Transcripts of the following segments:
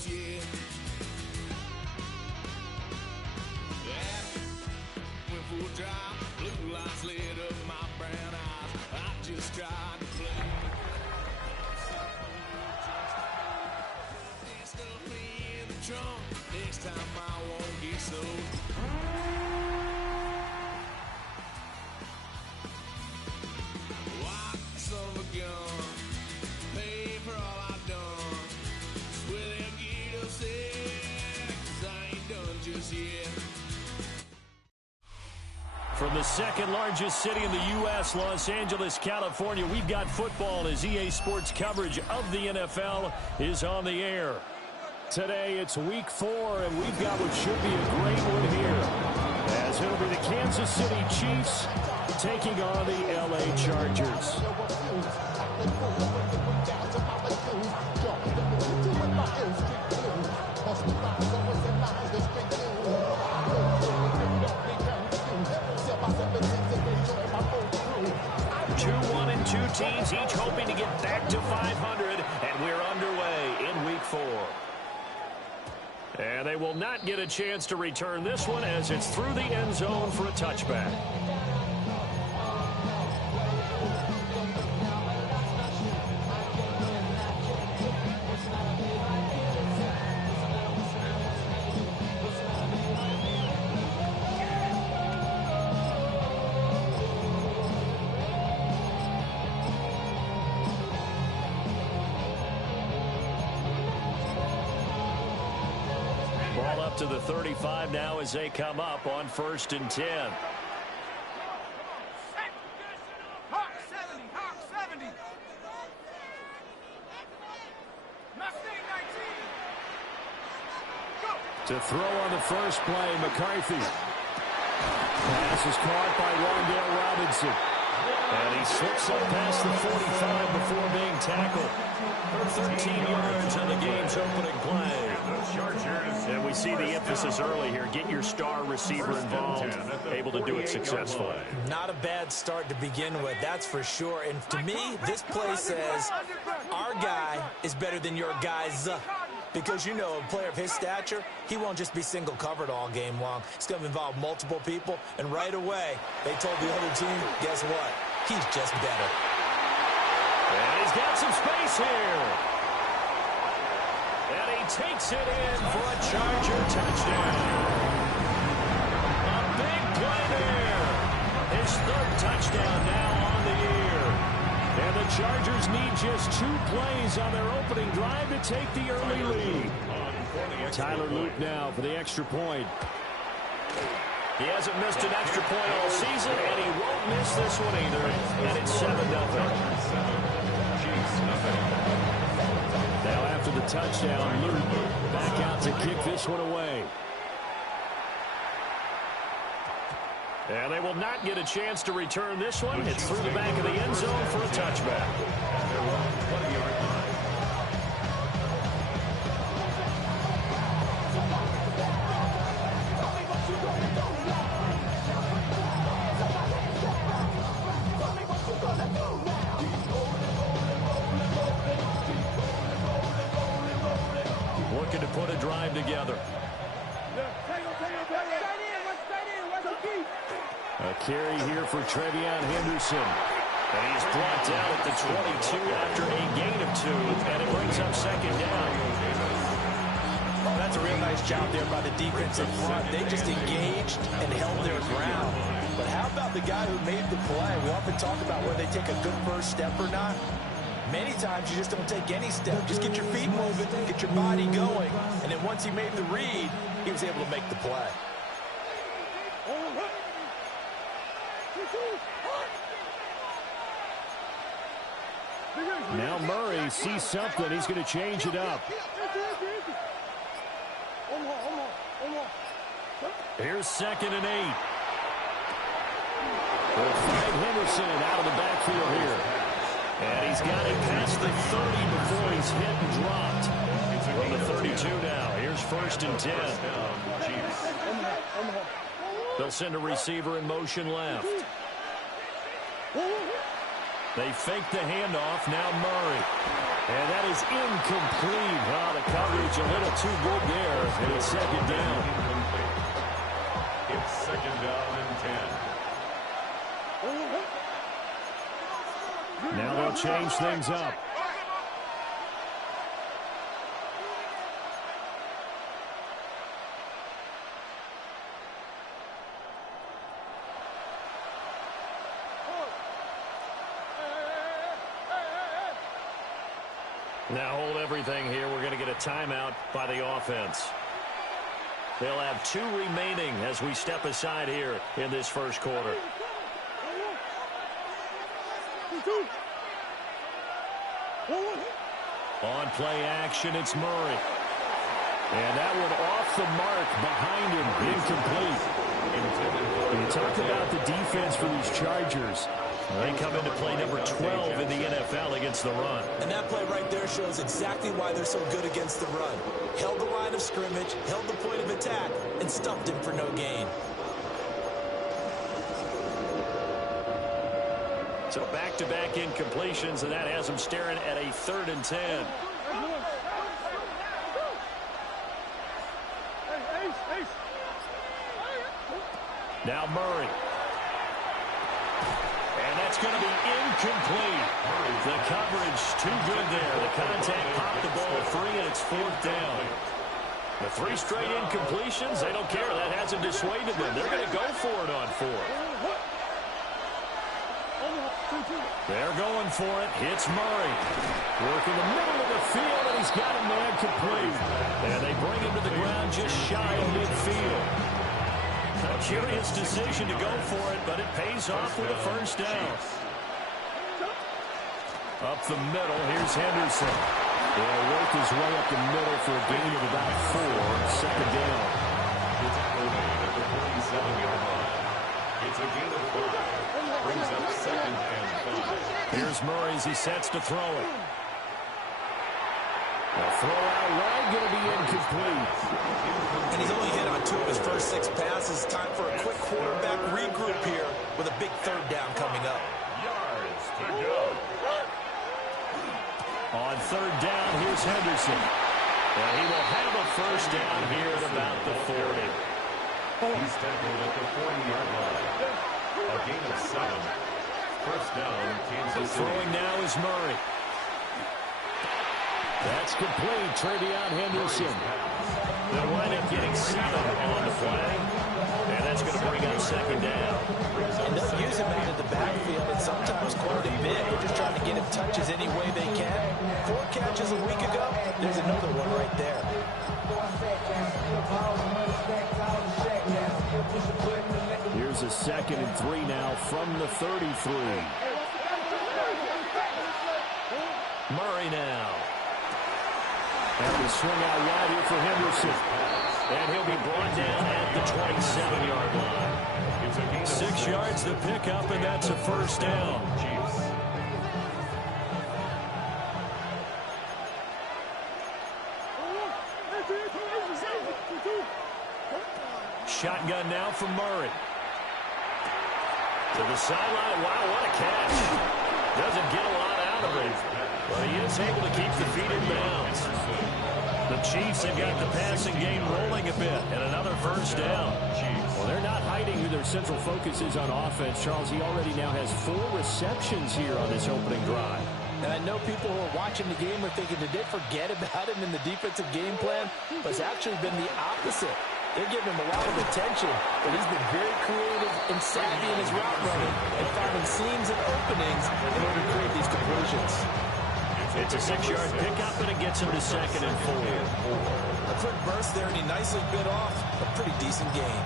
just yet. Yeah, went full drive, blue lights lit up my brown eyes. I just tried to play. Stuff me in the trunk. Next time I won't get so. White son of a gun, pay for all I've done. Swear they'll get upset, 'cause I ain't done just yet. From the second largest city in the U.S., Los Angeles, California, we've got football as EA Sports coverage of the NFL is on the air. Today it's week 4, and we've got what should be a great one here, as it'll be the Kansas City Chiefs taking on the LA Chargers. Two 1-2 teams, each hoping to get back to 500, and we're underway in week 4. And they will not get a chance to return this one as it's through the end zone for a touchback. Ball up to the 35 now as they come up on 1st and 10. Hawk 70, Hawk 70. Mustang 19. Go. To throw on the first play, McCarthy. Pass is caught by Wandale Robinson. And he slips up past the 45 before being tackled. 13 yards on the game's opening play. And we see the emphasis early here. Get your star receiver involved. Able to do it successfully. Not a bad start to begin with, that's for sure. And to me, this play says our guy is better than your guy's. Because, you know, a player of his stature, he won't just be single covered all game long. It's going to involve multiple people. And right away, they told the other team, guess what? He's just better. And he's got some space here. And he takes it in for a Charger touchdown. A big play there. His 3rd touchdown now on the year. And the Chargers need just 2 plays on their opening drive to take the early lead. Tyler Luke now for the extra point. He hasn't missed an extra point all season, and he won't miss this one either. And it's 7-0. Now after the touchdown, Luke back out to kick this one away. And they will not get a chance to return this one. It's through the back of the end zone for a touchback. Looking to put a drive together. A carry here for Trevion Henderson. And he's blocked out at the 22 after a gain of 2. And it brings up 2nd down. Oh, that's a real nice job there by the defense in front. They just engaged and held their ground. But how about the guy who made the play? We often talk about whether they take a good first step or not. Many times you just don't take any step. Just get your feet moving, get your body going. And then once he made the read, he was able to make the play. Now Murray sees something. He's going to change it up. Here's 2nd and 8. They'll find Henderson out of the backfield here. And he's got it past the 30 before he's hit and dropped. From the 32 now. Here's 1st and 10. They'll send a receiver in motion left. They fake the handoff. Now Murray. And that is incomplete. Wow, the coverage a little too good there. And it's second down. It's second down and 10. Now they'll change things up. Now hold everything here. We're going to get a timeout by the offense. They'll have 2 remaining as we step aside here in this first quarter. On play action, it's Murray. And that one off the mark behind him, incomplete. You talk about the defense for these Chargers. They come into play number 12 in the NFL against the run. And that play right there shows exactly why they're so good against the run. Held the line of scrimmage, held the point of attack, and stuffed him for no gain. So back-to-back incompletions, and that has them staring at a 3rd and 10. Now Murray. And that's going to be incomplete. The coverage too good there. The contact popped the ball free, and it's 4th down. The 3 straight incompletions, they don't care. That hasn't dissuaded them. They're going to go for it on 4th. They're going for it. Hits Murray. Working the middle of the field, and he's got a man complete. And they bring him to the ground just shy of midfield. A curious decision to go for it, but it pays off with a first down. Up the middle, here's Henderson. He'll work his way up the middle for a gain of about 4. Second down. It's at the 47-yard line. It's a gain of 5. Brings up 2nd and 5. Here's Murray as he sets to throw it. A throw out wide, going to be incomplete. And he's only hit on 2 of his first 6 passes. Time for a quick quarterback regroup here with a big 3rd down coming up. Yards to go. On 3rd down, here's Henderson. And he will have a first down here at about the 40. He's tackled at the 40-yard line. A gain of 7. First down, Kansas City. Throwing now is Murray. That's complete. Trevion Henderson. They'll wind up getting 7 on the play. And that's going to bring up 2nd down. And they'll use him out of the backfield, and sometimes quite a bit. They're just trying to get him touches any way they can. 4 catches a week ago. There's another one right there. Here's a 2nd and 3 now from the 33. Murray now. And we swing out wide here for Henderson. And he'll be brought down at the 27-yard line. 6 yards to pick up, and that's a first down. Shotgun now from Murray. To the sideline. Wow, what a catch. Doesn't get a lot out of it, but he is able to keep the feet in bounds. The Chiefs have got the passing game rolling a bit, and another first down. Well, they're not hiding who their central focus is on offense. Charles, he already now has 4 receptions here on this opening drive. And I know people who are watching the game are thinking, did they forget about him in the defensive game plan? But it's actually been the opposite. They're giving him a lot of attention, but he's been very creative and savvy in his route running and finding seams and openings in order to create these completions. It's a 6-yard pickup, and it gets him to 2nd and 4. A quick burst there, and he nicely bit off a pretty decent gain.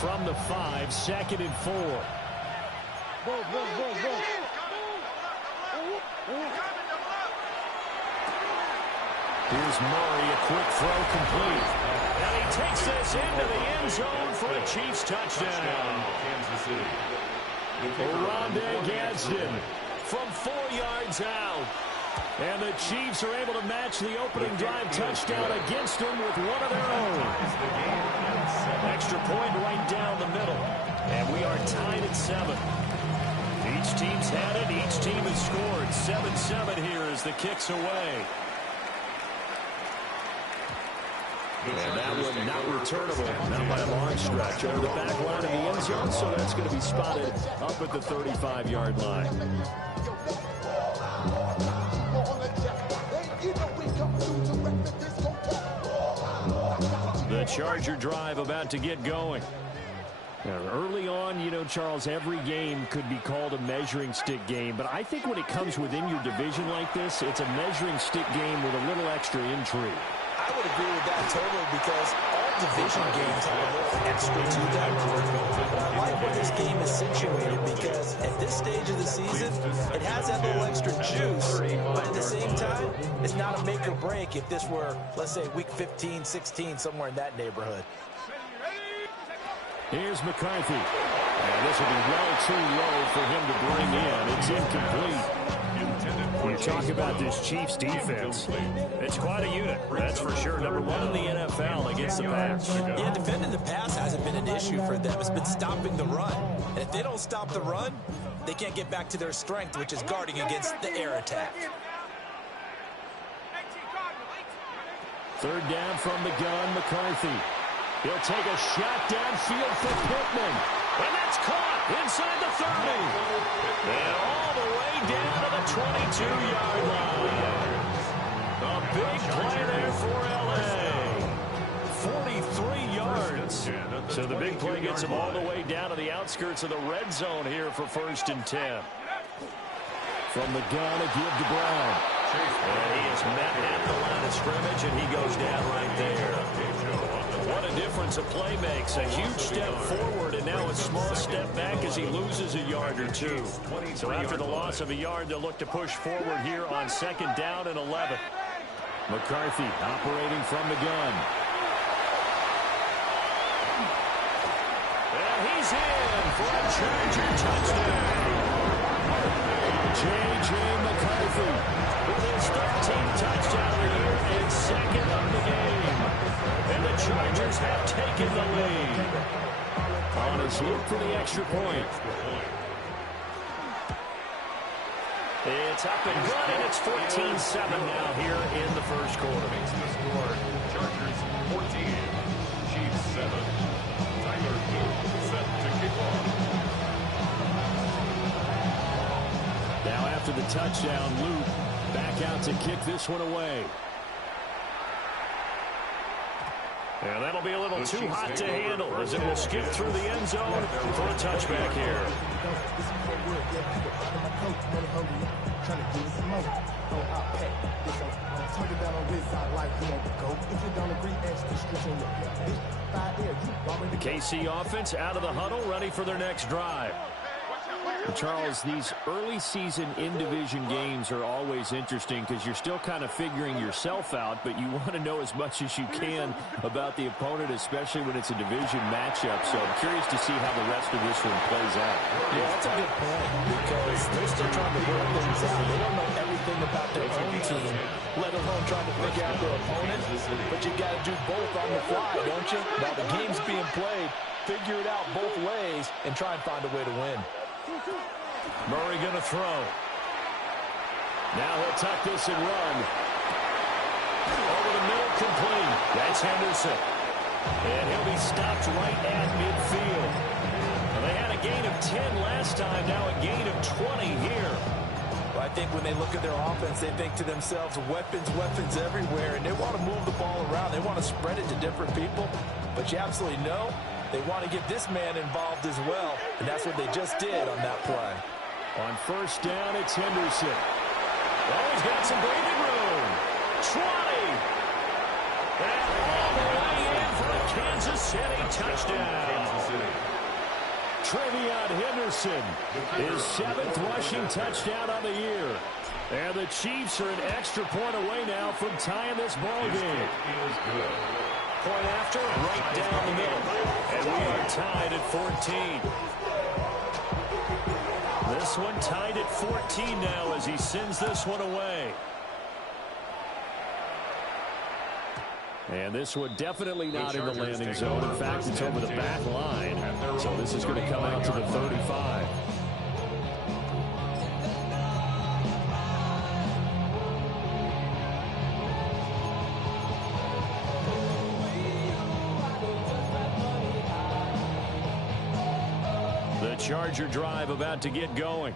From the 5, 2nd and 4. Here's Murray, a quick throw complete. And he takes this into the end zone for a Chiefs touchdown. Kansas City. Rondé Gadsden from 4 yards out. And the Chiefs are able to match the opening drive touchdown against them with one of their own. Extra point right down the middle. And we are tied at 7. Each team's had it. Each team has scored. 7-7 here as the kick's away. And that one not returnable. Not by a long stretch. Over the back line of the end zone, so that's going to be spotted up at the 35-yard line. The Charger drive about to get going. Now, early on, you know, Charles, every game could be called a measuring stick game, but I think when it comes within your division like this, it's a measuring stick game with a little extra intrigue. I would agree with that totally because all division games have a little extra to them. I like where this game is situated because at this stage of the season, it has that little extra juice, but at the same time, it's not a make or break if this were, let's say, week 15, 16, somewhere in that neighborhood. Here's McCarthy. And this will be well too low for him to bring in. It's incomplete. You talk about this Chiefs defense. It's quite a unit, that's for sure. Number 1 in the NFL against the pass. Yeah, defending the pass hasn't been an issue for them. It's been stopping the run. And if they don't stop the run, they can't get back to their strength, which is guarding against the air attack. Third down from the gun, McCarthy. He'll take a shot downfield for Pittman. And that's caught inside the 30. And all the way down to the 22-yard line. A big play there for L.A. 43 yards. So the big play gets him all the way down to the outskirts of the red zone here for 1st and 10. From the gun, a give to Brown. And he is met at the line of scrimmage, and he goes down right there. What a difference a play makes. A huge step forward and now a small step back as he loses a yard or two. So after the loss of a yard, they'll look to push forward here on 2nd down and 11. McCarthy operating from the gun. And he's in for a Charger touchdown. J.J. McCarthy with his 13th touchdown of the year and 2nd of the game. And the Chargers have taken the lead. On his loop for the extra point. It's up and good, and it's 14-7 now here in the first quarter. Makes the score Chargers 14, Chiefs 7. Tyler Boone set to kick off. Now after the touchdown, Luke back out to kick this one away. And that'll be a little too hot to handle as it will skip through the end zone for a touchback here. The KC offense out of the huddle, ready for their next drive. Charles, these early season in-division games are always interesting because you're still kind of figuring yourself out, but you want to know as much as you can about the opponent, especially when it's a division matchup. So I'm curious to see how the rest of this one plays out. Yeah, that's a good point because they're still trying to work things out. They don't know everything about their own team, let alone trying to figure out their opponent. But you got to do both on the fly, don't you? While the game's being played, figure it out both ways and try and find a way to win. Murray going to throw. Now he'll tuck this and run. Over the middle, complete. That's Henderson. And he'll be stopped right at midfield. Well, they had a gain of 10 last time, now a gain of 20 here. Well, I think when they look at their offense, they think to themselves, weapons, weapons everywhere, and they want to move the ball around. They want to spread it to different people. But you absolutely know they want to get this man involved as well, and that's what they just did on that play. On 1st down, it's Henderson. Oh, he's got some breathing room. 20. And all the way in for a Kansas City touchdown. Trevion Henderson, his 7th rushing touchdown of the year. And the Chiefs are an extra point away now from tying this ball game. Point after, right down the middle. And we are tied at 14. This one tied at 14 now as he sends this one away. And this one definitely not in the landing zone. In fact, it's over the back line. So this is going to come out to the 35. The Charger drive about to get going.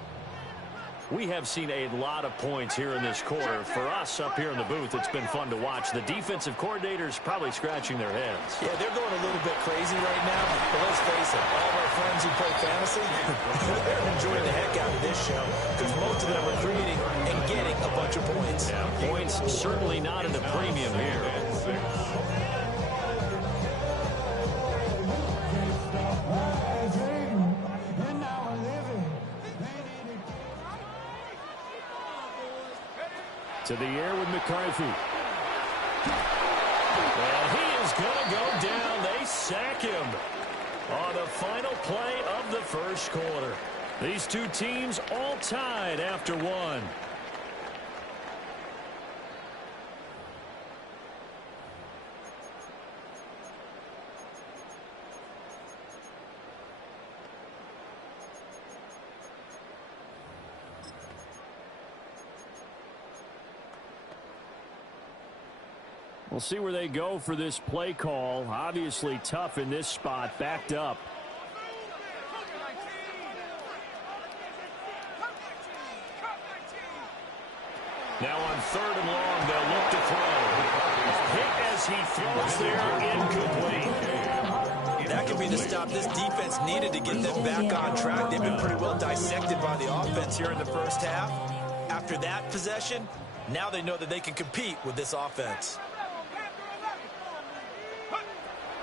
We have seen a lot of points here in this quarter. For us up here in the booth, it's been fun to watch. The defensive coordinators probably scratching their heads. Yeah, they're going a little bit crazy right now. But let's face it, all of our friends who play fantasy, they're enjoying the heck out of this show because most of them are creating and getting a bunch of points. Yeah, points certainly not in the premium here. To the air with McCarthy. And he is going to go down. They sack him on the final play of the first quarter. These two teams all tied after one. We'll see where they go for this play call. Obviously tough in this spot, backed up. Now on 3rd and long, they'll look to throw. Hit as he throws there, incomplete. That could be the stop this defense needed to get them back on track. They've been pretty well dissected by the offense here in the first half. After that possession, now they know that they can compete with this offense.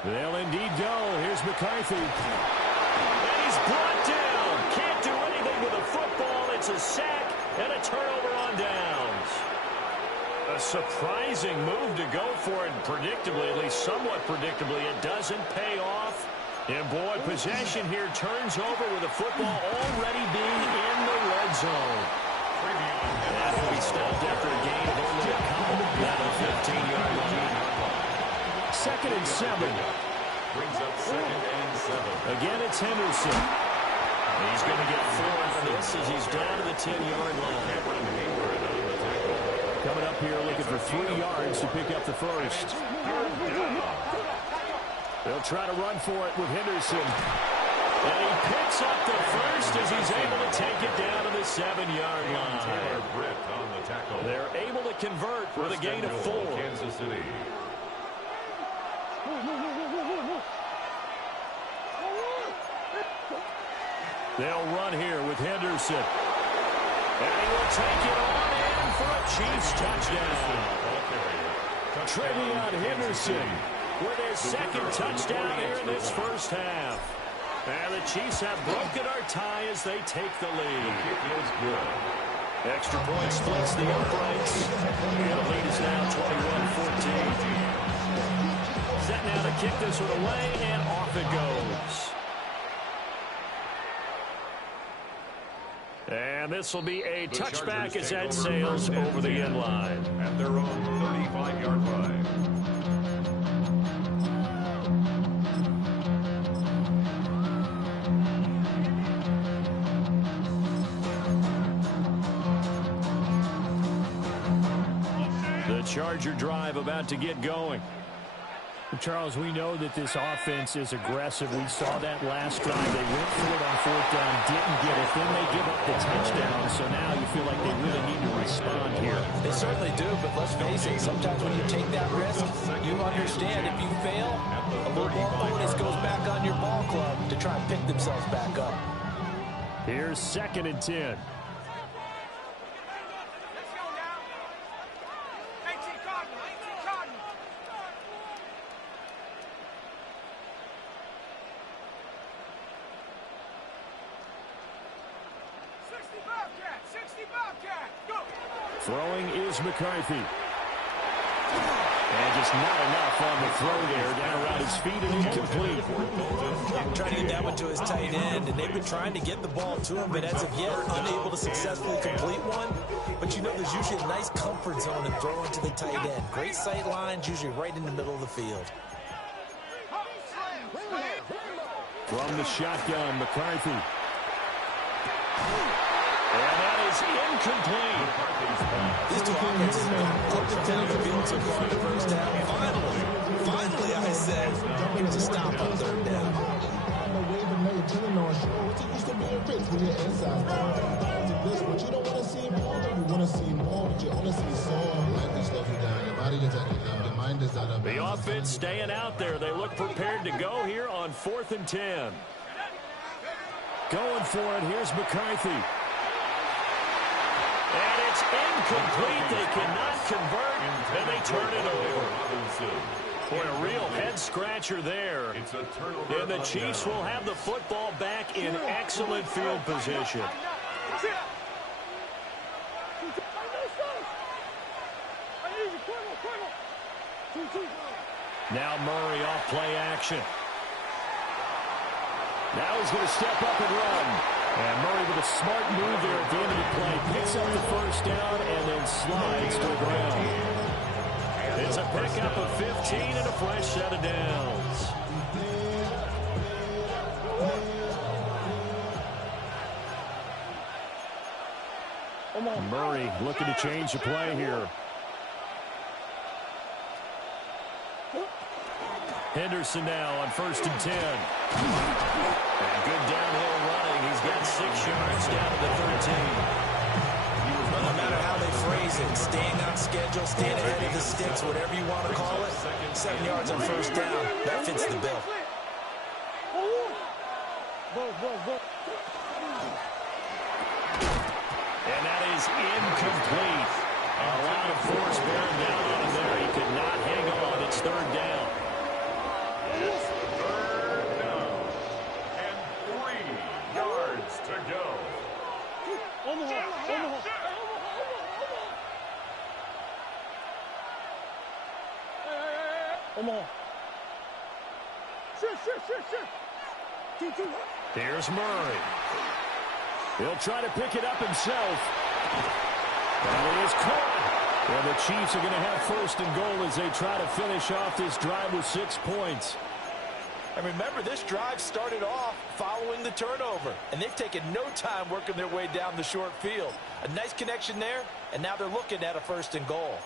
They'll indeed go. Here's McCarthy. And he's brought down. Can't do anything with a football. It's a sack and a turnover on downs. A surprising move to go for it. Predictably, at least somewhat predictably, it doesn't pay off. And boy, possession here turns over with the football already being in the red zone. That will be stopped after a gain of only a couple. Now the 15-yard line. 2nd and 7. Brings up 2nd and 7. Again, it's Henderson. He's going to get 4 out of this as he's down to the 10-yard line. Coming up here looking for 3 yards to pick up the first. They'll try to run for it with Henderson. And he picks up the first as he's able to take it down to the 7-yard line. They're able to convert with a gain of 4. Kansas City. They'll run here with Henderson. And he will take it on in for a Chiefs touchdown. Trevion Henderson with his 2nd touchdown here in this first half. And the Chiefs have broken our tie as they take the lead. Extra point splits the uprights. And the lead is now 21-14. Set now to kick this one away, and off it goes. And this will be a touchback as that sails over the end line. At their own 35-yard line. The Charger drive about to get going. Charles, we know that this offense is aggressive. We saw that last drive. They went for it on 4th down, didn't get it. Then they give up the touchdown. So now you feel like they really need to respond here. They certainly do, but let's face it, sometimes when you take that risk, you understand if you fail, a little more bonus goes back on your ball club to try and pick themselves back up. Here's 2nd and 10. Throwing is McCarthy. And just not enough on the throw there. Down around his feet and incomplete. Trying to get that one to his tight end, and they've been trying to get the ball to him, but as of yet, unable to successfully complete one. But you know, there's usually a nice comfort zone in throwing to the tight end. Great sight lines, usually right in the middle of the field. From the shotgun, McCarthy. And that is incomplete. These two offenses have gone up and down the field so far in the first half. Finally, I said, here's a stop on third down. The offense staying out there. They look prepared to go here on 4th and 10. Going for it. Here's McCarthy. And it's incomplete. They cannot convert, and they turn it over. Boy, a real head-scratcher there. And the Chiefs will have the football back in excellent field position. Now Murray off play action. Now he's going to step up and run. And Murray with a smart move there at the end of the play. Picks up the first down and then slides to the ground. It's a pickup of 15 and a fresh set of downs. Murray looking to change the play here. Henderson now on 1st and 10. And good downhill running. He's got 6 yards down to the 13. Well, no matter how they phrase it, staying on schedule, staying ahead of the sticks, whatever you want to call it, 7 yards on first down, that fits the bill. And that is incomplete. A lot of force bearing down on him there. He could not hang on. It's 3rd down. It's 3rd down. And 3 yards to go. Here's Murray. He'll try to pick it up himself. And it is caught. And the Chiefs are going to have 1st and goal as they try to finish off this drive with 6 points. And remember, this drive started off following the turnover, and they've taken no time working their way down the short field. A nice connection there, and now they're looking at a 1st and goal.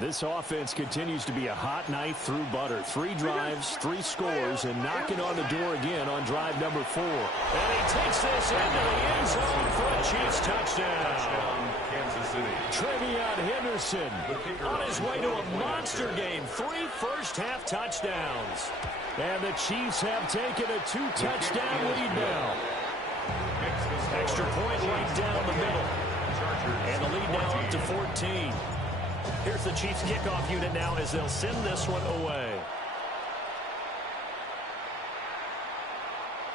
This offense continues to be a hot knife through butter. 3 drives, 3 scores, and knocking on the door again on drive number 4. And he takes this into the end zone for a Chiefs touchdown. Kansas City. Trevion Henderson on his way to a monster game. 3 first-half touchdowns. And the Chiefs have taken a 2-touchdown lead now. Extra point right down the middle. And the lead now up to 14. Here's the Chiefs kickoff unit now as they'll send this one away.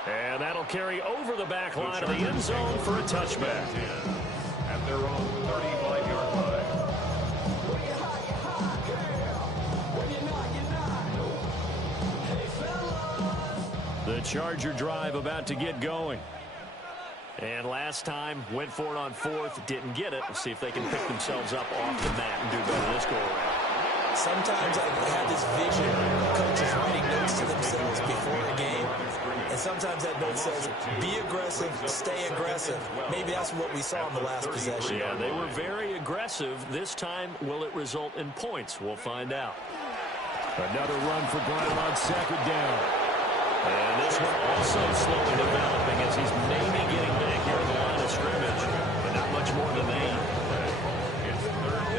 And that'll carry over the back line of the end zone for a touchback. At their own 35-yard line. The Charger drive about to get going. And last time, went for it on 4th, didn't get it. We'll see if they can pick themselves up off the mat and do better this go-around. Sometimes I have this vision of coaches writing notes to themselves before a game, and sometimes that note says, be aggressive, stay aggressive. Maybe that's what we saw in the last possession. Yeah, they were very aggressive. This time, will it result in points? We'll find out. Another run for Brown on 2nd down. And this one also slowly developing as he's maybe getting back here on the line of scrimmage, but not much more than that.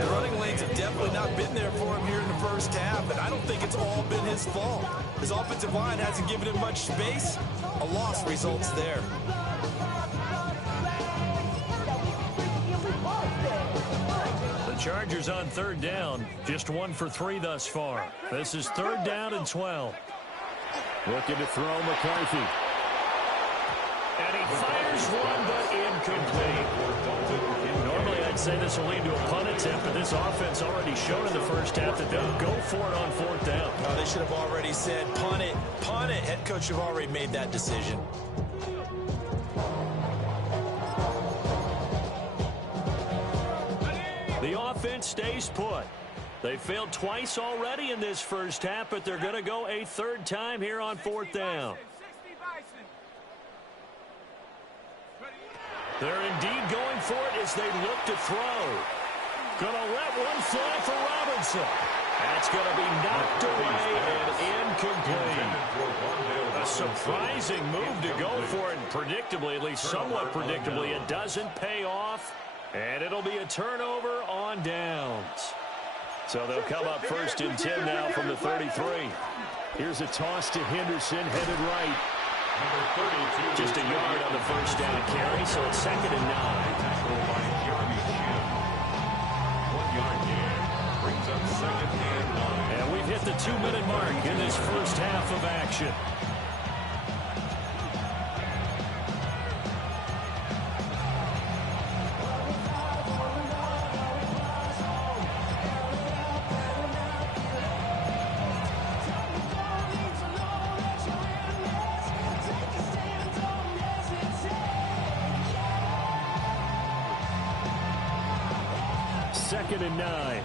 The running lanes have definitely not been there for him here in the first half, and I don't think it's all been his fault. His offensive line hasn't given him much space. A loss results there. The Chargers on 3rd down, just 1 for 3 thus far. This is 3rd down and 12. Looking to throw McCarthy. And he fires Fires one, but incomplete. Normally, I'd say this will lead to a punt attempt, but this offense already showed in the first half that they'll go for it on fourth down. No, they should have already said, punt it, punt it. Head coach have already made that decision. The offense stays put. They failed twice already in this first half, but they're going to go a third time here on fourth down. They're indeed going for it as they look to throw. Going to let one fly for Robinson. That's going to be knocked away and incomplete. A surprising move to go for it, and predictably, at least somewhat predictably, it doesn't pay off, and it'll be a turnover on downs. So they'll come up first and 10 now from the 33. Here's a toss to Henderson, headed right. Just a yard on the first down carry, so it's 2nd and 9. And we've hit the 2-minute mark in this first half of action. Second and 9.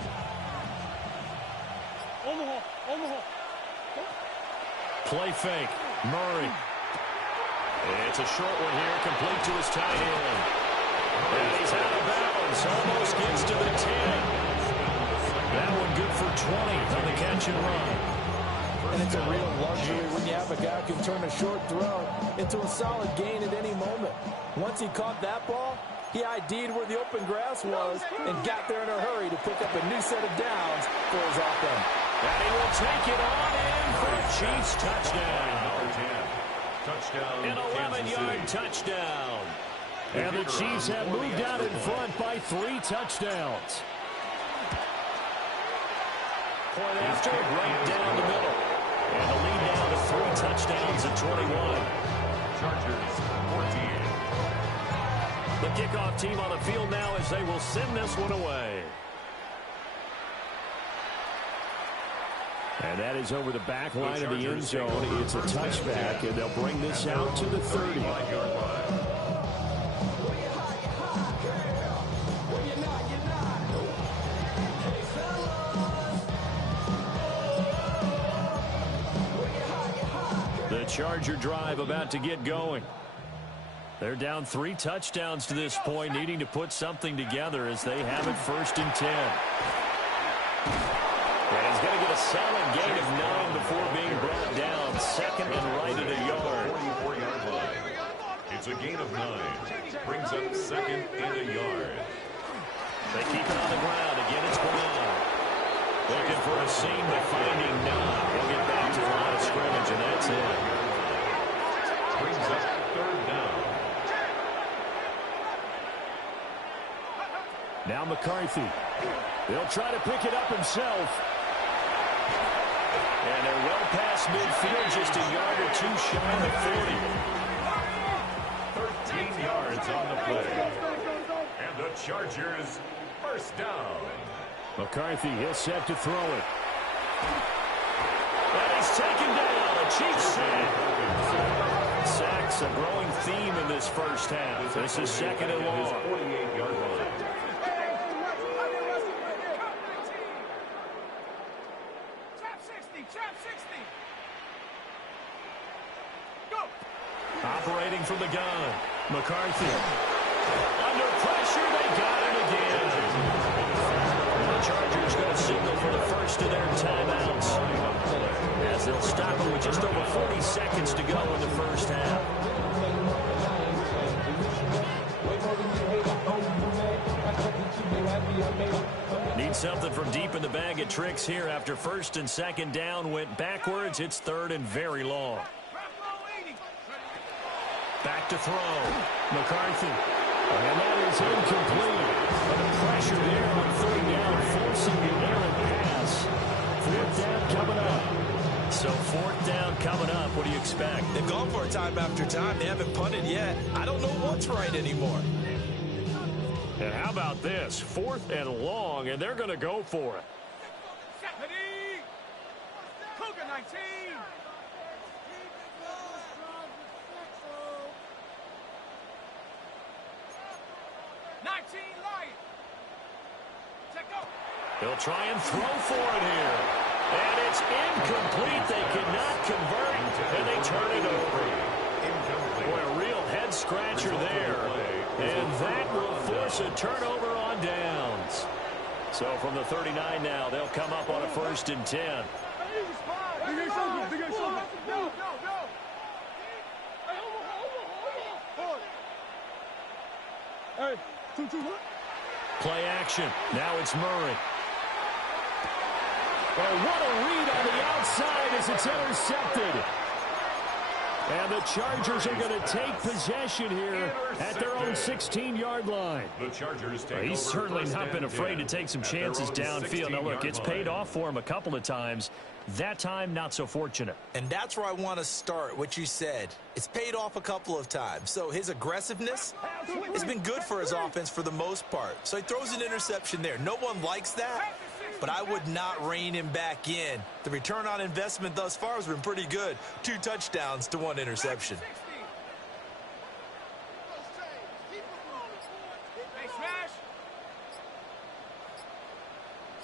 Play fake. Murray. It's a short one here, complete to his tight end. And he's out of bounds. Almost gets to the 10. That one good for 20 on the catch and run. And it's a real luxury when you have a guy who can turn a short throw into a solid gain at any moment. Once he caught that ball, he ID'd where the open grass was and got there in a hurry to pick up a new set of downs for his offense. And he will take it on in for a Chiefs touchdown. An 11-yard touchdown. And the Chiefs have moved out in front by 3 touchdowns. Point after, right down the middle. And the lead down to 3 touchdowns at 21. Chargers 14. The kickoff team on the field now as they will send this one away. And that is over the back line of the end zone. It's a touchback, and they'll bring this out to the 30. The Charger drive about to get going. They're down 3 touchdowns to this point, needing to put something together as they have it 1st and 10. And he's going to get a solid gain of 9 before being brought down. 2nd and right at a yard. 44-yard line. It's a gain of 9. Brings up 2nd and a yard. They keep it on the ground. Again, it's Brown. Looking for a seam, but finding none. He'll get back to the line of scrimmage, and that's it. Brings up 3rd down. Now McCarthy. He'll try to pick it up himself. And they're well past midfield, just a yard or 2 shy of 13 yards on the play. And the Chargers first down. McCarthy, he'll set to throw it. And he's taken down. A Chiefs sack. Sacks a growing theme in this first half. This is 2nd and long. 48-yard line. Operating from the gun. McCarthy. Under pressure, they got him again. And the Chargers going to signal for the first of their timeouts, as they'll stop it with just over 40 seconds to go in the first half. Need something from deep in the bag of tricks here after 1st and 2nd down went backwards. It's 3rd and very long. Back to throw. McCarthy. And that is incomplete. Under pressure there on 3rd down, forcing the errant pass. 4th down coming up. So 4th down coming up. What do you expect? They've gone for it time after time. They haven't punted yet. I don't know what's right anymore. And how about this? 4th and long, and they're going to go for it. Ready? Cougar 19. 19 Lion. Check go. They'll try and throw for it here. And it's incomplete. They cannot convert, and they turn it over. Boy, a real head-scratcher there. And that will force a turnover on downs. So from the 39 now, they'll come up on a 1st and 10. Play action. Now it's Murray. Oh, what a read on the outside as it's intercepted. And the Chargers are going to take possession here at their own 16-yard line. The Chargers take He's over certainly 1st not been and afraid to 10 take some at their chances own downfield. Now, look, 16-yard it's line. paid off for him a couple of times. That time, not so fortunate. And that's where I want to start, what you said. It's paid off a couple of times. So his aggressiveness has been good for his offense for the most part. So he throws an interception there. No one likes that, but I would not rein him back in. The return on investment thus far has been pretty good. 2 touchdowns to 1 interception. Hey, smash.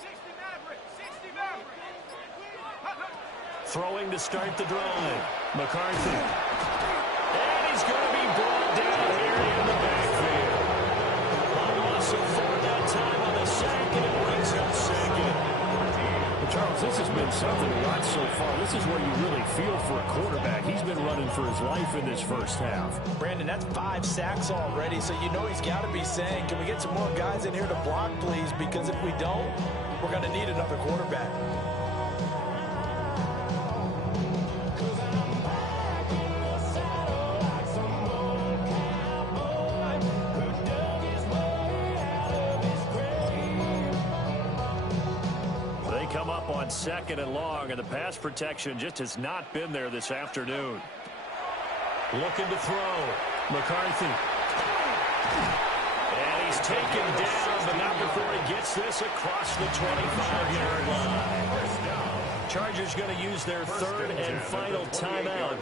60 Maverick. 60 Maverick. Throwing to start the drive. McCarthy. And he's going to be brought down here in the backfield. A loss of 4 that time on the sack, and it brings up 2nd. Well, Charles, this has been something to watch so far. This is where you really feel for a quarterback. He's been running for his life in this first half. Brandon, that's 5 sacks already, so you know he's got to be saying, can we get some more guys in here to block, please? Because if we don't, we're going to need another quarterback. They come up on 2nd and long, and the pass protection just has not been there this afternoon. Looking to throw. McCarthy. And he's taken down, but not before he gets this across the 25-yard line. Chargers going to use their 3rd and final timeout,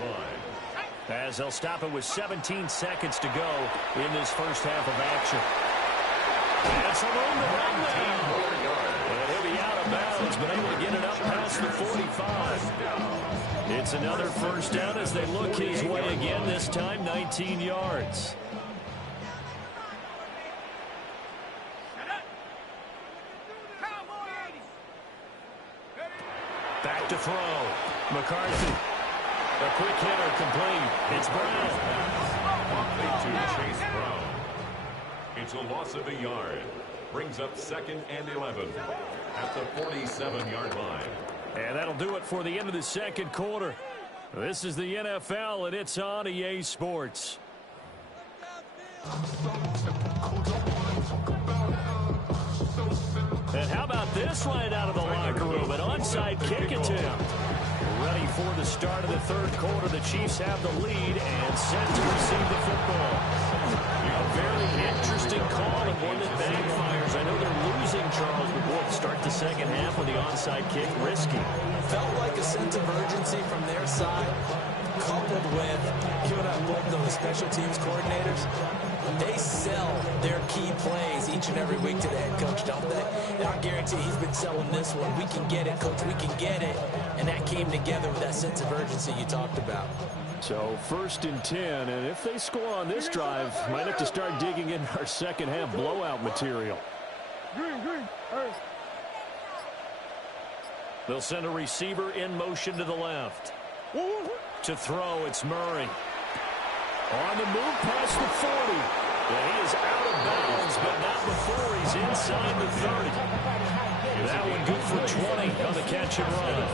as they'll stop it with 17 seconds to go in this first half of action. And some room to run there. And he'll be out of bounds, but able to get it up past the 45. It's another 1st down as they look his way again, this time 19 yards. Back to throw. McCarthy. A quick hitter complete. It's Brown. To Chase Brown. It's a loss of a yard. Brings up 2nd and 11 at the 47-yard line. And that'll do it for the end of the second quarter. This is the NFL, and it's on EA Sports. And how about this right out of the locker room? An onside kick attempt. Ready for the start of the 3rd quarter. The Chiefs have the lead and set to receive the football. A very interesting call and one that backfires. I know they're losing, Charles, but boy, to start the second half with the onside kick, risky. Felt like a sense of urgency from their side, coupled with, you and I both know the special teams coordinators. They sell their key plays each and every week to the head coach, don't they? And I guarantee he's been selling this one. We can get it, coach, we can get it. And that came together with that sense of urgency you talked about. So 1st and 10, and if they score on this drive, might have to start digging in our second half blowout material. They'll send a receiver in motion to the left. To throw, it's Murray. On the move past the 40. And he is out of bounds, but not before he's inside the 30. That one good for 20 on the catch and run.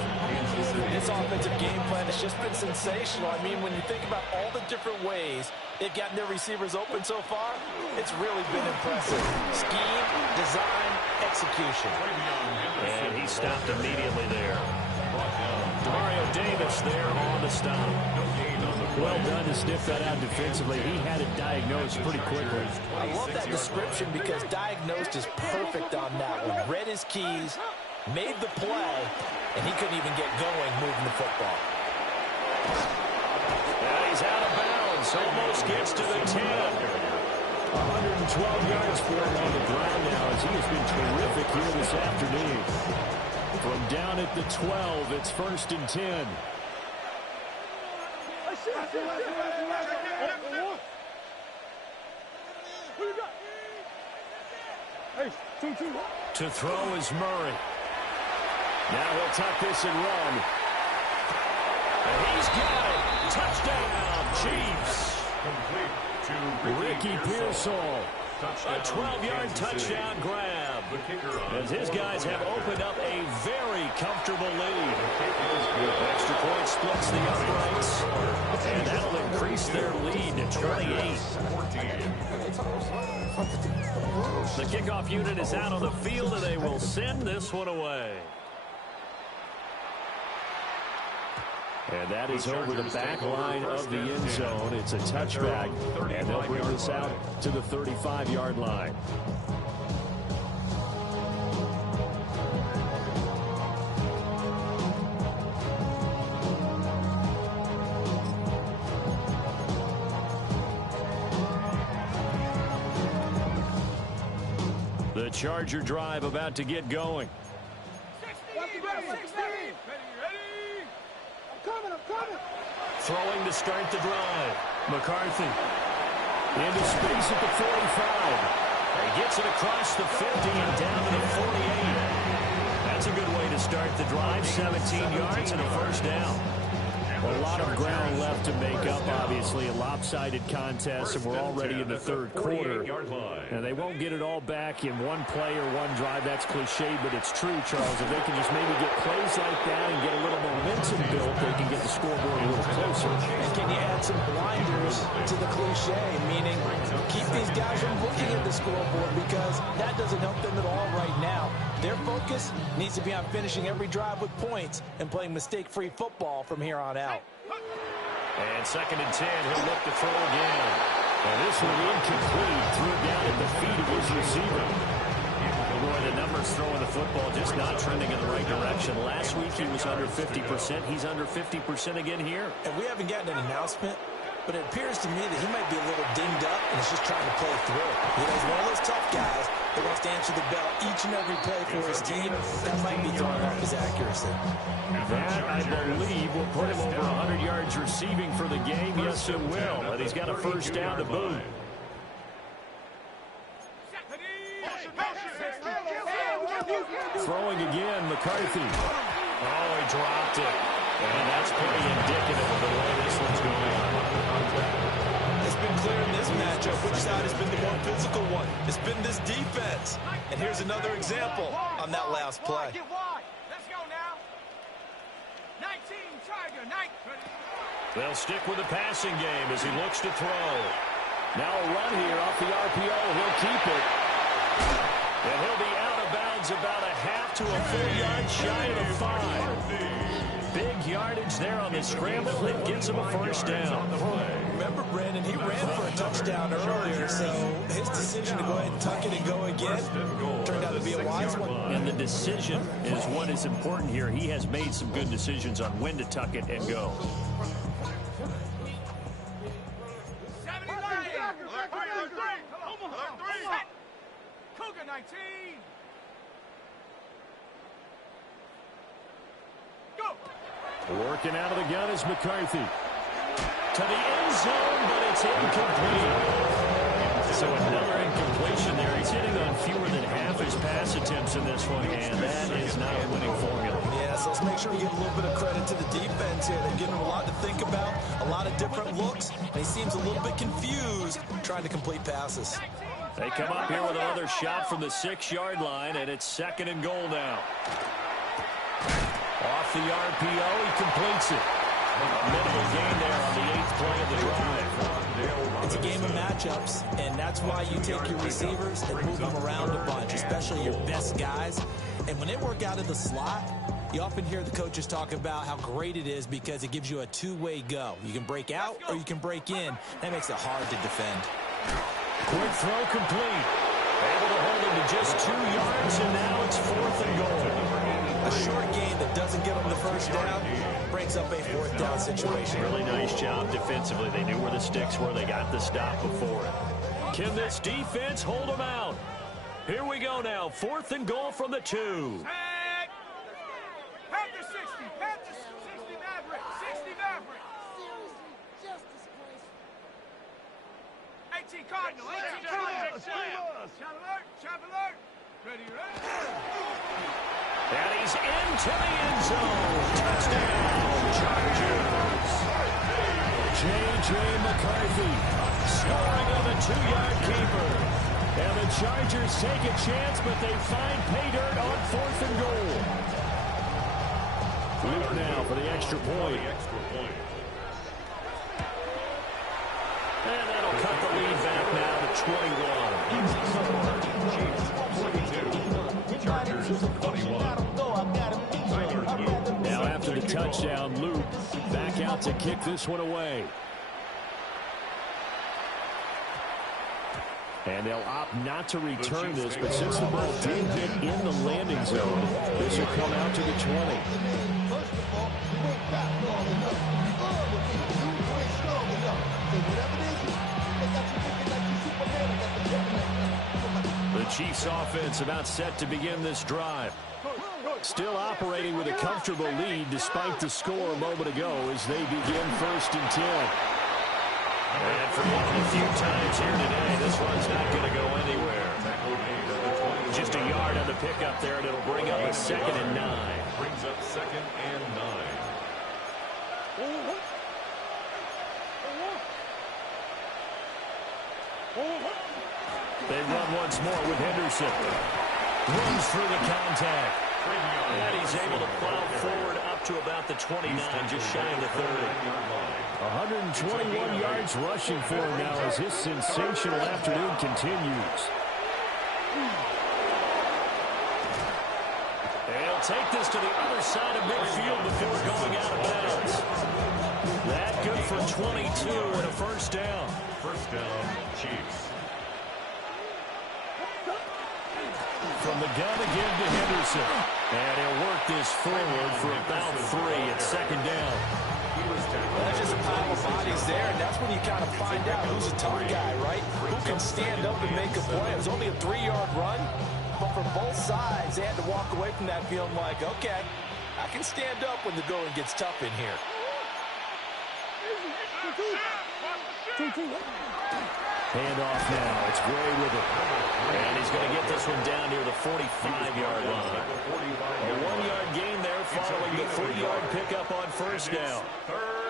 This offensive game plan has just been sensational. I mean, when you think about all the different ways they've gotten their receivers open so far, it's really been impressive. Scheme, design, execution. And he stopped immediately there. Mario Davis there on the stop. Well done to sniff that out defensively. He had it diagnosed pretty quickly. I love that description because diagnosed is perfect on that one. Read his keys, made the play, and he couldn't even get going moving the football. Now he's out of bounds. Almost gets to the 10. 112 yards for him on the ground now as he has been terrific here this afternoon. From down at the 12, it's 1st and 10. To throw is Murray. Now he'll tuck this and run. And he's got it. Touchdown, Chiefs. Ricky Pearsall. A 12-yard touchdown grab. As his guys have opened up a very comfortable lead. Extra point splits the uprights. And that'll increase their lead to 28. The kickoff unit is out on the field, and they will send this one away. And that is over the back line of the end zone. It's a touchback, and they'll bring this out to the 35-yard line. The Charger drive about to get going. 16, 16. I'm coming. Throwing to start the drive. McCarthy into space at the 45. He gets it across the 50 and down to the 48. That's a good way to start the drive. 17 yards and a first down. A lot of ground left to make up, obviously. A lopsided contest, and we're already in the third quarter. And they won't get it all back in one play or one drive. That's cliche, but it's true, Charles. If they can just maybe get plays like that and get a little momentum built, they can get the scoreboard a little closer. And can you add some blinders to the cliche, meaning keep these guys from looking at the scoreboard because that doesn't help them at all right now. Their focus needs to be on finishing every drive with points and playing mistake-free football from here on out. And 2nd and 10, he'll look to throw again. And this one incomplete, threw it down at the feet of his receiver. Boy, the numbers throwing the football just not trending in the right direction. Last week he was under 50%. He's under 50% again here. And we haven't gotten an announcement, but it appears to me that he might be a little dinged up and is just trying to play through. You know, he's one of those tough guys that wants to answer the bell each and every play for his team. That might be throwing off his accuracy. That, I believe, will put him over 100 yards receiving for the game. Yes, it will. And he's got a first down to boot. Throwing again, McCarthy. Oh, he dropped it. And that's pretty indicative of the way this one's going. It's been clear in this matchup which side has been the more physical one. It's been this defense. And here's another example on that last play. Get wide. Let's go now. 19, Tiger, 19. They'll stick with the passing game as he looks to throw. Now a run here off the RPO. He'll keep it. And he'll be out of bounds about a half to a full yard shy of the 5. Big yardage there on the scramble. It gets him a first down. Remember, Brandon, he ran for a touchdown earlier, so his decision to go ahead and tuck it and go again turned out to be a wise one. And the decision is what is important here. He has made some good decisions on when to tuck it and go. 70 Lions. Alert 3. Cougar 19. Go. Working out of the gun is McCarthy. To the end zone, but it's incomplete. So another incompletion there. He's hitting on fewer than half his pass attempts in this one, and that is not a winning formula. Yeah, so let's make sure we give a little bit of credit to the defense here. They've given him a lot to think about, a lot of different looks, and he seems a little bit confused trying to complete passes. They come up here with another shot from the 6-yard line, and it's 2nd and goal now. Off the RPO, he completes it. A minimal gain there on the 8th play of the drive. It's a game of matchups, and that's why you take your receivers and move them around a bunch, especially your best guys. And when they work out of the slot, You often hear the coaches talk about how great it is because it gives you a two-way go. You can break out or you can break in. That makes it hard to defend. Quick throw complete. Able to hold him to just 2 yards, and now it's 4th and goal. A short game that doesn't give them the first down brings up a 4th down situation. Really nice job defensively. They knew where the sticks were. They got the stop before it. Can this defense hold them out? Here we go now. 4th and goal from the 2. Set. Panther 60. Panther 60 Maverick. 60 Maverick. 18 Cardinal. 18 Cardinal. Shot alert. Shot alert. Ready, ready. And he's into the end zone. Touchdown, Chargers. J.J. McCarthy scoring on the 2-yard keeper. And the Chargers take a chance, but they find pay dirt on 4th and goal. Luke now for the extra point. And that'll cut the lead back now to 21. Chargers 21. Now after the touchdown, Luke back out to kick this one away. And they'll opt not to return this, but since the ball did hit in the landing zone, this will come out to the 20. The Chiefs offense about set to begin this drive. Still operating with a comfortable lead despite the score a moment ago as they begin 1st and 10. And for one of the few times here today, this one's not going to go anywhere. Just a yard on the pickup there, and it'll bring up a 2nd and 9. Brings up 2nd and 9. They run once more with Henderson. Runs through the contact. And he's able to plow forward up to about the 29, just shy of the 30. 121 yards rushing for him now as his sensational afternoon continues. They'll take this to the other side of midfield before going out of bounds. That good for 22 and a 1st down. 1st down, Chiefs. From the gun again to Henderson. And he'll work this forward for about 3 at 2nd down. There's just a pile of bodies there, and that's when you kind of find out who's a tough guy, right? Who can stand up and make a play. It was only a 3-yard run, but for both sides, they had to walk away from that feeling like, okay, I can stand up when the going gets tough in here. Handoff now. It's Gray with it. And he's going to get this one down near the 45-yard line. A 1-yard gain there following the 3-yard pickup on 1st down.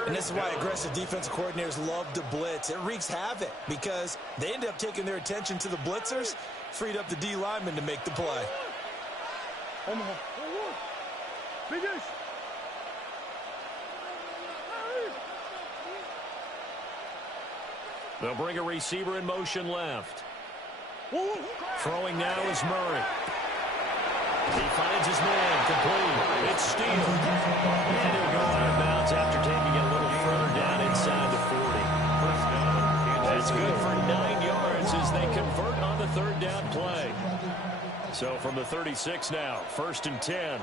And this is why aggressive defensive coordinators love to blitz. It wreaks havoc because they end up taking their attention to the blitzers, freed up the D lineman to make the play. They'll bring a receiver in motion left. Throwing now is Murray. He finds his man complete. It's Steele. And he'll go out of bounds after taking it a little further down inside the 40. That's good for 9 yards as they convert on the 3rd down play. So from the 36 now, 1st and 10.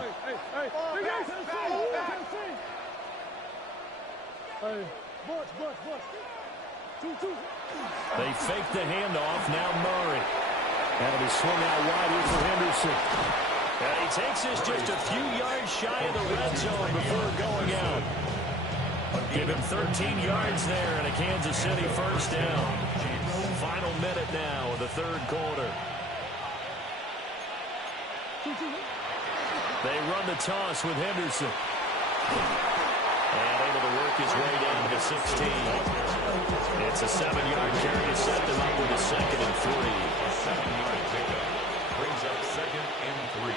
They fake the handoff. Now Murray. That'll be swung out wide here for Henderson. And he takes this just a few yards shy of the red zone before going out. Give him 13 yards there and a Kansas City 1st down. Final minute now of the 3rd quarter. They run the toss with Henderson. And able to work his way down to 16. It's a 7-yard carry to set them up with a 2nd and 3. A 7-yard pickup brings up 2nd and 3.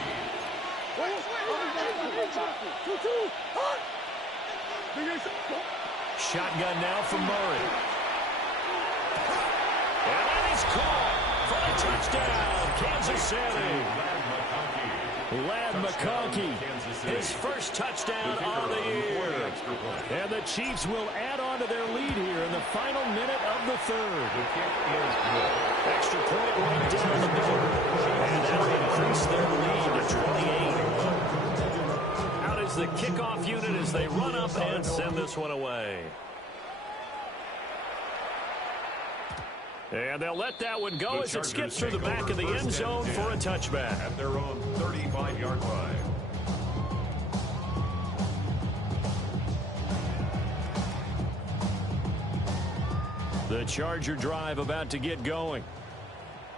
Shotgun now from Murray. And that is caught for a touchdown, Kansas City. Ladd McConkey, his first touchdown on the year. And the Chiefs will add on to their lead here in the final minute of the third. The kick is good. Extra point right down the middle. And that'll increase their lead to 28. Out is the kickoff unit as they run up and send this one away. And they'll let that one go as it skips through the back of the end zone for a touchback. At their own 35-yard line. The Charger drive about to get going.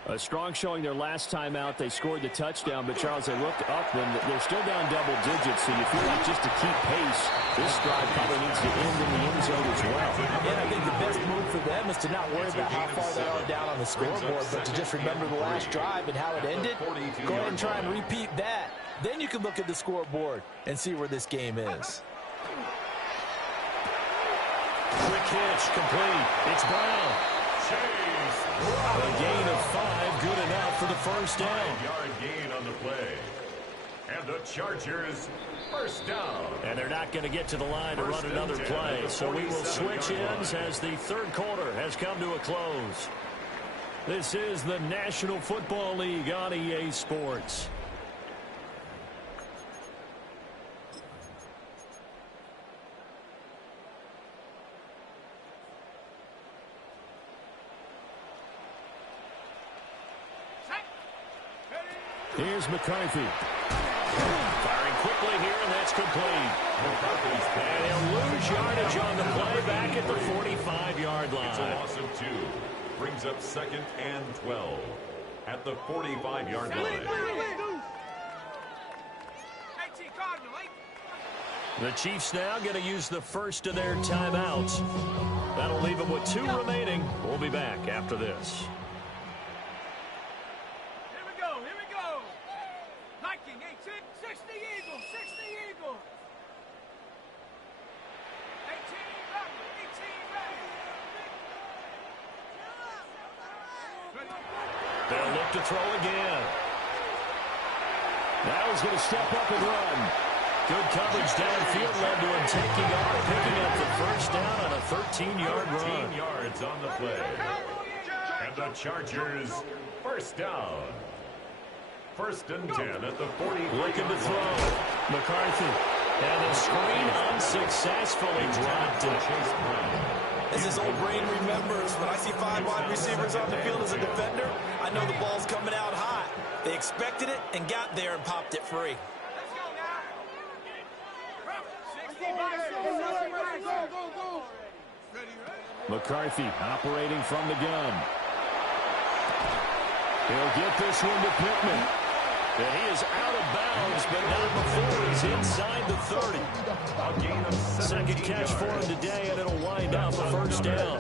A strong showing their last time out. They scored the touchdown, but, Charles, they looked up and they're still down double digits, so you feel like just to keep pace, this drive probably needs to end in the end zone as well. And I think the best move for them is to not worry about how far they are down on the scoreboard, but to just remember the last drive and how it ended. Go ahead and try and repeat that. Then you can look at the scoreboard and see where this game is. Quick hitch, complete. It's Brown. A gain of 5, good enough for the first down. 5-yard gain on the play. And the Chargers first down. And they're not going to get to the line to run another play. So we will switch ends as the third quarter has come to a close. This is the National Football League on EA Sports. Here's McCarthy. Firing quickly here, and that's complete. And he'll lose yardage on the play back at the 45-yard line. It's a loss of 2. Brings up 2nd and 12 at the 45-yard line. The Chiefs now going to use the first of their timeouts. That'll leave them with 2 remaining. We'll be back after this. They'll look to throw again. Now he's going to step up and run. Good coverage downfield led to him taking off, picking up the first down on a 13-yard run. 13 yards on the play. And the Chargers first down. 1st and 10 at the 40. Looking to throw. McCarthy. And the screen unsuccessfully dropped to Chase Brown. As his old brain remembers, when I see 5 wide receivers on the field as a defender, I know the ball's coming out hot. They expected it and got there and popped it free. McCarthy operating from the gun. He'll get this one to Pittman. And he is out of bounds, but not before he's inside the 30. A gain of 2nd catch for him today, and it'll wind up a first down.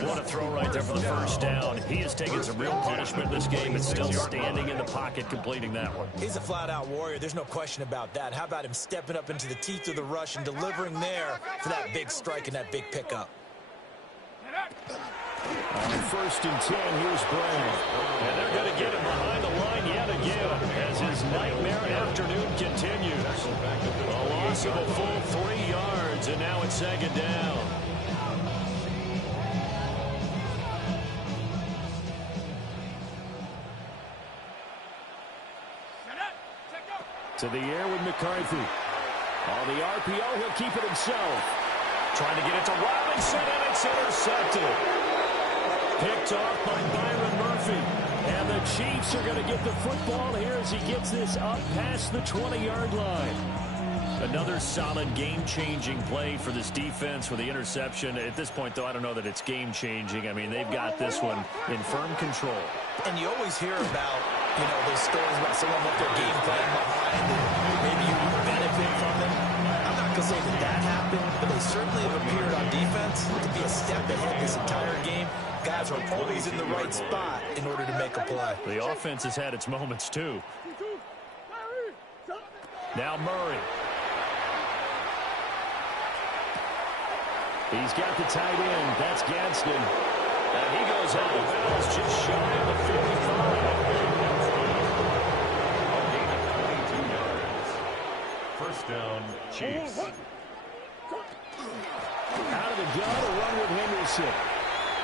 What a throw right there for the first down. He has taken some real punishment in this game and still standing in the pocket completing that one. He's a flat-out warrior. There's no question about that. How about him stepping up into the teeth of the rush and delivering there for that big strike and that big pickup? On 1st and 10, here's Brown. And they're going to get him behind the line yet again as his nightmare afternoon continues. A loss of a full 3 yards, and now it's 2nd down. To the air with McCarthy. On the RPO, he'll keep it himself. Trying to get it to Robinson, and it's intercepted. Picked off by Byron Murphy. And the Chiefs are going to get the football here as he gets this up past the 20-yard line. Another solid game-changing play for this defense with the interception. At this point, though, I don't know that it's game-changing. I mean, they've got this one in firm control. And you always hear about, those stories about someone with their game plan behind and maybe you benefit from them. I'm not going to say that happened, but they certainly have appeared on defense to be a step ahead this entire game. Guys are always in the right spot in order to make a play. The offense has had its moments, too. Now Murray. He's got the tight end. That's Gadsden. And he goes out of bounds just shy of the 45. First down, Chiefs. Out of the gun, a run with Henderson.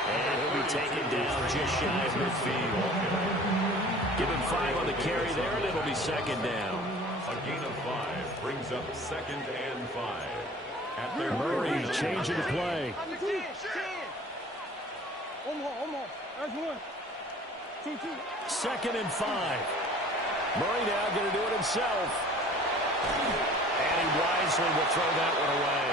And he'll be taken down just shy of midfield. Give him 5 on the carry there, and it'll be second down. A gain of 5 brings up second and 5. At their Murray changing the play. Second and 5. Murray now going to do it himself. And he wisely will throw that one away.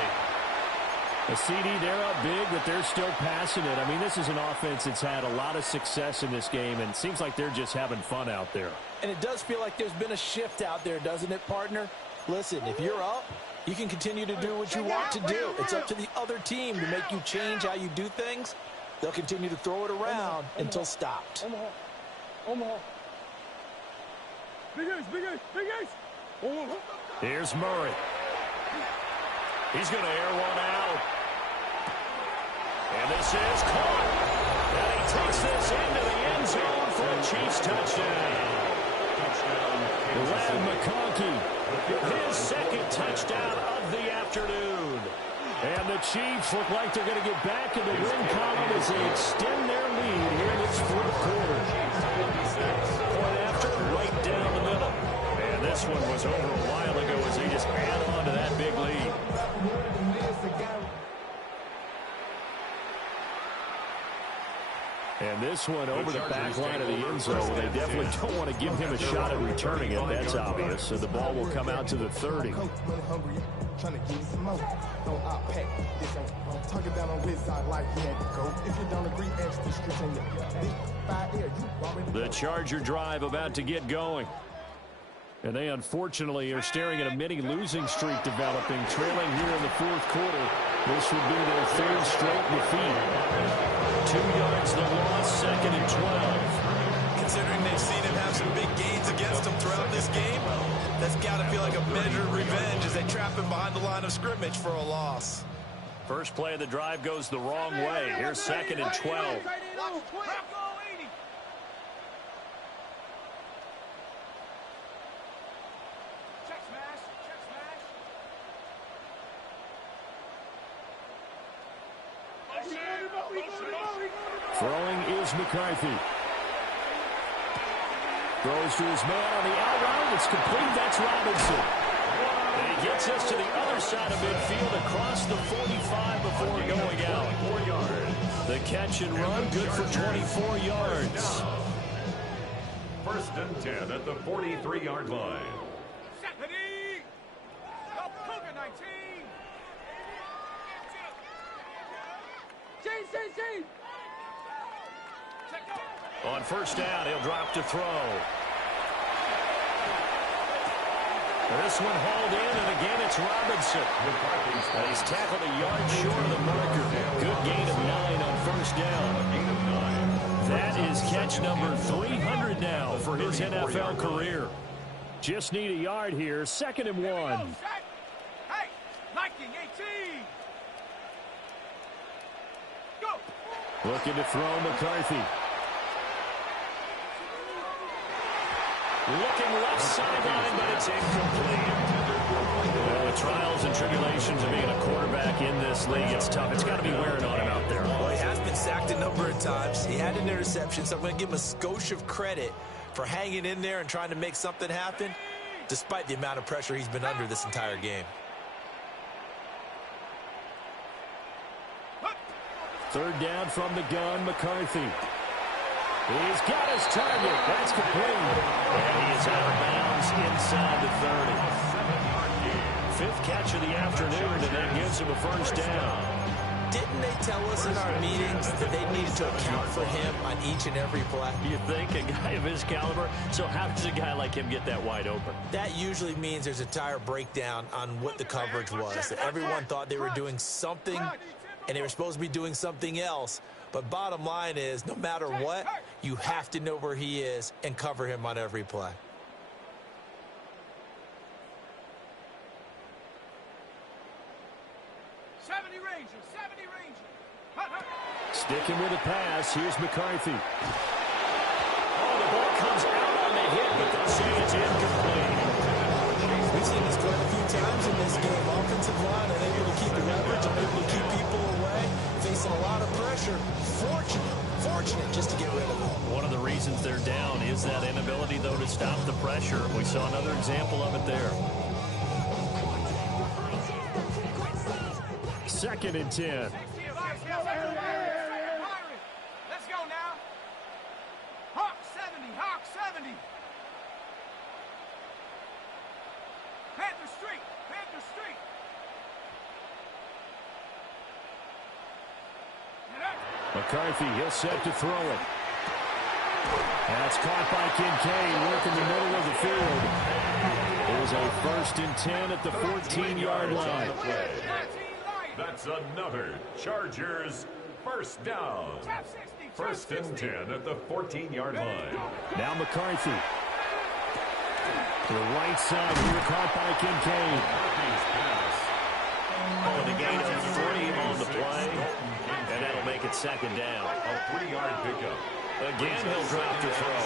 A CD, they're up big, but they're still passing it. I mean, this is an offense that's had a lot of success in this game, and it seems like they're just having fun out there. And it does feel like there's been a shift out there, doesn't it, partner? Listen, if you're up, you can continue to do what you want to do. It's up to the other team to make you change how you do things. They'll continue to throw it around until stopped. Here's Murray. He's going to air one out. And this is caught. And he takes this into the end zone for a Chiefs touchdown. Len McConkey, his second touchdown of the afternoon. And the Chiefs look like they're going to get back in the win column as they extend their lead here in this fourth quarter. Point after, right down the middle. And this one was over a while ago as they just add on to that big lead. And this one over the back line of the end zone. They definitely don't want to give him a shot at returning it. That's obvious. So the ball will come out to the 30. The Charger drive about to get going. And they unfortunately are staring at a mini losing streak developing, trailing here in the fourth quarter. This would be their third straight defeat. 2 yards the loss, second and 12. Considering they've seen him have some big gains against them throughout this game, that's got to feel like a measured revenge as they trap him behind the line of scrimmage for a loss. First play of the drive goes the wrong way. Here's second and 12. Throwing is McCarthy. Throws to his man on the out route. It's complete. That's Robinson. And he gets us to the other side of midfield across the 45 before going out. 4 yards. The catch and run, good for 24 yards. First and 10 at the 43-yard line. On first down, he'll drop to throw. This one hauled in, and again it's Robinson. And he's tackled a yard short of the marker. Good gain of 9 on first down. That is catch number 300 now for his NFL career. Just need a yard here, second and 1. Hey, Lightning 18. Go. Looking to throw McCarthy. Looking left sideline, but it's incomplete. Well, the trials and tribulations of being a quarterback in this league, it's tough. It's got to be wearing on him out there. Well, he has been sacked a number of times. He had an interception, so I'm going to give him a skosh of credit for hanging in there and trying to make something happen, despite the amount of pressure he's been under this entire game. Third down from the gun, McCarthy. He's got his target. That's complete. And he is out of bounds inside the 30. Fifth catch of the afternoon, and that gives him a first down. Didn't they tell us in our meetings that they needed to account for him on each and every play? You think a guy of his caliber? So how does a guy like him get that wide open? That usually means there's a entire breakdown on what the coverage was. That everyone thought they were doing something, and they were supposed to be doing something else. But bottom line is, no matter what, you have to know where he is and cover him on every play. Sticking with the pass, here's McCarthy. Oh, the ball comes out on the hit, but they'll say it's incomplete. We've seen this quite a few times in this game. Offensive line unable to keep the leverage, unable to keep people away, facing a lot of pressure. Fortunate just to get rid of it. One of the reasons they're down is that inability, though, to stop the pressure. We saw another example of it there. 2nd and 10. Let's go now. Hawk 70, Hawk 70. Panther Street, Panther Street. McCarthy, he'll set to throw it. That's caught by Kincaid, working the middle of the field. There's a 1st and 10 at the 14-yard line. That's another Chargers first down. 1st and 10 at the 14-yard line. Now McCarthy. To the right side, here caught by Kincaid. Oh, the gain of 3 on the play, and that'll make it 2nd down. A 3-yard pickup. Again, he'll drop to throw.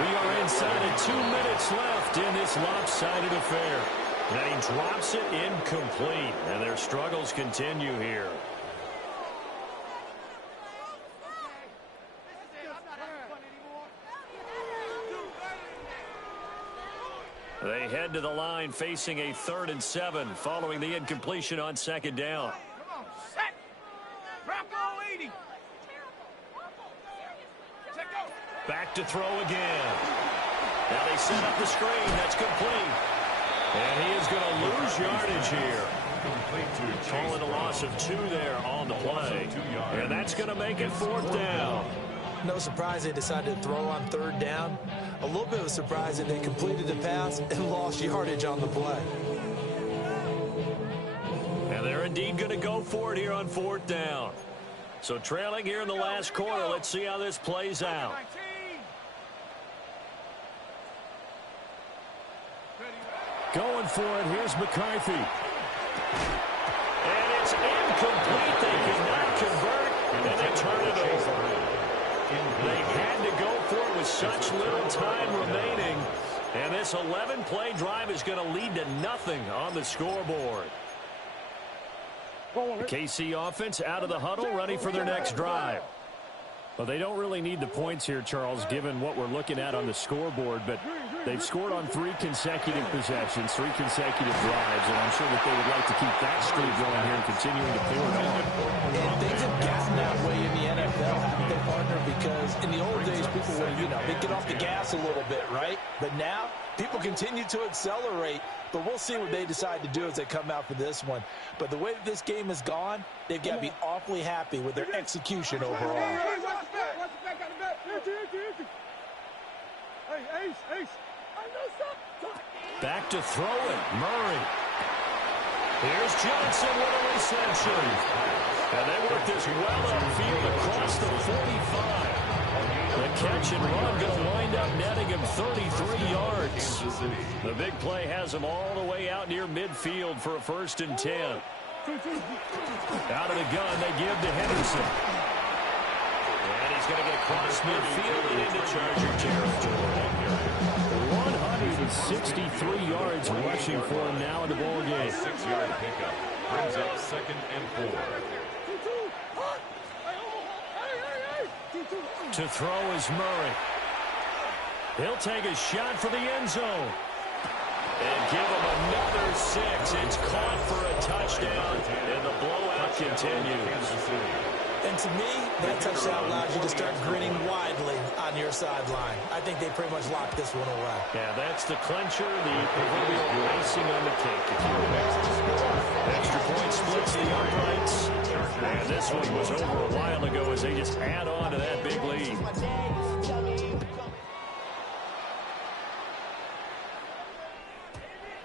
We are inside of 2 minutes left in this lopsided affair. And he drops it incomplete, and their struggles continue here. They head to the line facing a 3rd and 7 following the incompletion on 2nd down. Come on, set. Rocco 80. Back to throw again. Now they set up the screen. That's complete. And he is going to lose yardage here. Call it a loss of 2 there on the play. And that's going to make it 4th down. No surprise they decided to throw on 3rd down. A little bit of a surprise that they completed the pass and lost yardage on the play. And they're indeed going to go for it here on 4th down. So trailing here in the last quarter, let's see how this plays out. Going for it, here's McCarthy. And it's incomplete. They cannot convert, and they turn it over. They had to go for it with such little time remaining. And this 11-play drive is going to lead to nothing on the scoreboard. The KC offense out of the huddle, ready for their next drive. Well, they don't really need the points here, Charles, given what we're looking at on the scoreboard, but they've scored on 3 consecutive possessions, 3 consecutive drives, and I'm sure that they would like to keep that streak going here and continuing to pour it on. And things have gotten that way in the NFL, haven't they, partner? Because in the old days, people would, they'd get off the gas a little bit, right? But now, people continue to accelerate, but we'll see what they decide to do as they come out for this one. But the way that this game has gone, they've got to be awfully happy with their execution overall. Back to throw it, Murray. Here's Johnson with a reception. And they work this well upfield across the 45. The catch and run going to wind up netting him 33 yards. The big play has him all the way out near midfield for a 1st and 10. Out of the gun, they give to Henderson. And he's going to get across midfield and into Charger territory. 163 yards rushing for him now in the ball game. 6-yard pickup brings up 2nd and 4. To throw is Murray. He'll take a shot for the end zone. And give him another 6. It's caught for a touchdown, and the blowout continues. And to me, that touchdown allows you to start grinning widely on your sideline. I think they pretty much locked this one away. Yeah, that's the clincher, the proverbial icing on the cake. Extra point splits the uprights. And this one was over a while ago as they just add on to that big lead.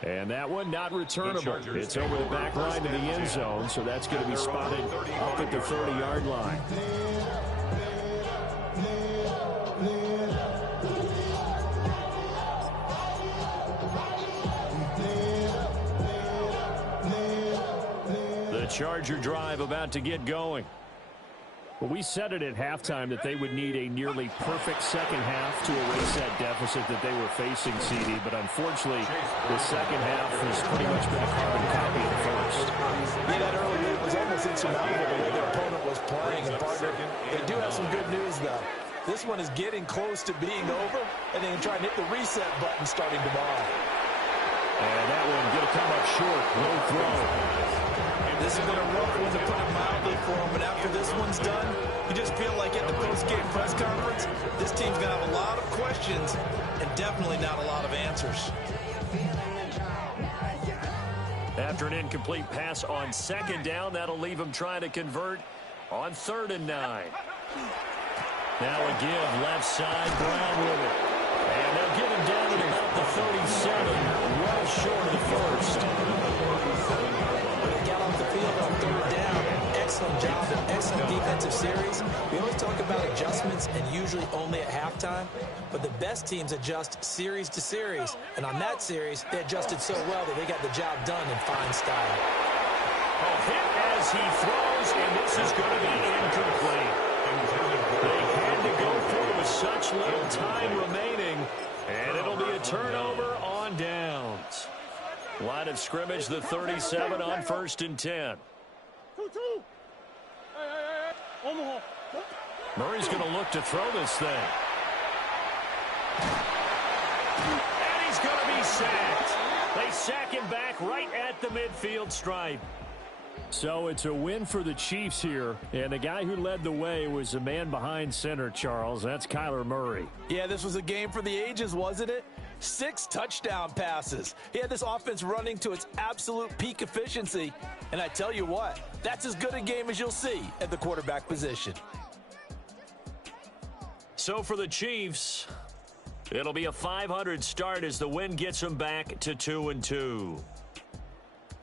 And that one not returnable. It's over the back line to the end zone, so that's going to be spotted up at the 30-yard line. The Charger drive about to get going. Well, we said it at halftime that they would need a nearly perfect second half to erase that deficit that they were facing, CD. But unfortunately, the second half has pretty much been a carbon copy of the first. Yeah, that early lead was almost insurmountable the way their opponent was playing. And partner, they do have some good news, though. This one is getting close to being over, and they can try and hit the reset button starting tomorrow. And that one going to come up short. No throw. This has been a rough one, to put it mildly, for them, but after this one's done, you just feel like at the post-game press conference, this team's going to have a lot of questions and definitely not a lot of answers. After an incomplete pass on second down, that'll leave them trying to convert on 3rd and 9. Now a give left side, Brown with it. And they'll get him down at about the 37, well short of the first. They got off the field on 3rd down. Excellent job, an excellent defensive series. We always talk about adjustments and usually only at halftime, but the best teams adjust series to series. And on that series, they adjusted so well that they got the job done in fine style. A hit as he throws, and this is going to be incomplete. They had to go through with such little time remaining, and it'll be a turnover on downs. Line of scrimmage, the 37 on 1st and 10. Murray's going to look to throw this thing. And he's going to be sacked. They sack him back right at the midfield stripe. So it's a win for the Chiefs here, and the guy who led the way was the man behind center, Charles. That's Kyler Murray. Yeah, this was a game for the ages, wasn't it? 6 touchdown passes. He had this offense running to its absolute peak efficiency, and I tell you what, that's as good a game as you'll see at the quarterback position. So for the Chiefs, it'll be a 500 start as the win gets them back to 2-2.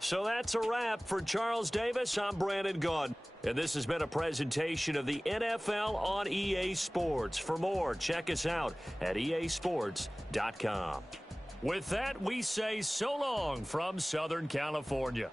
So that's a wrap for Charles Davis. I'm Brandon Gaudin, and this has been a presentation of the NFL on EA Sports. For more, check us out at easports.com. With that, we say so long from Southern California.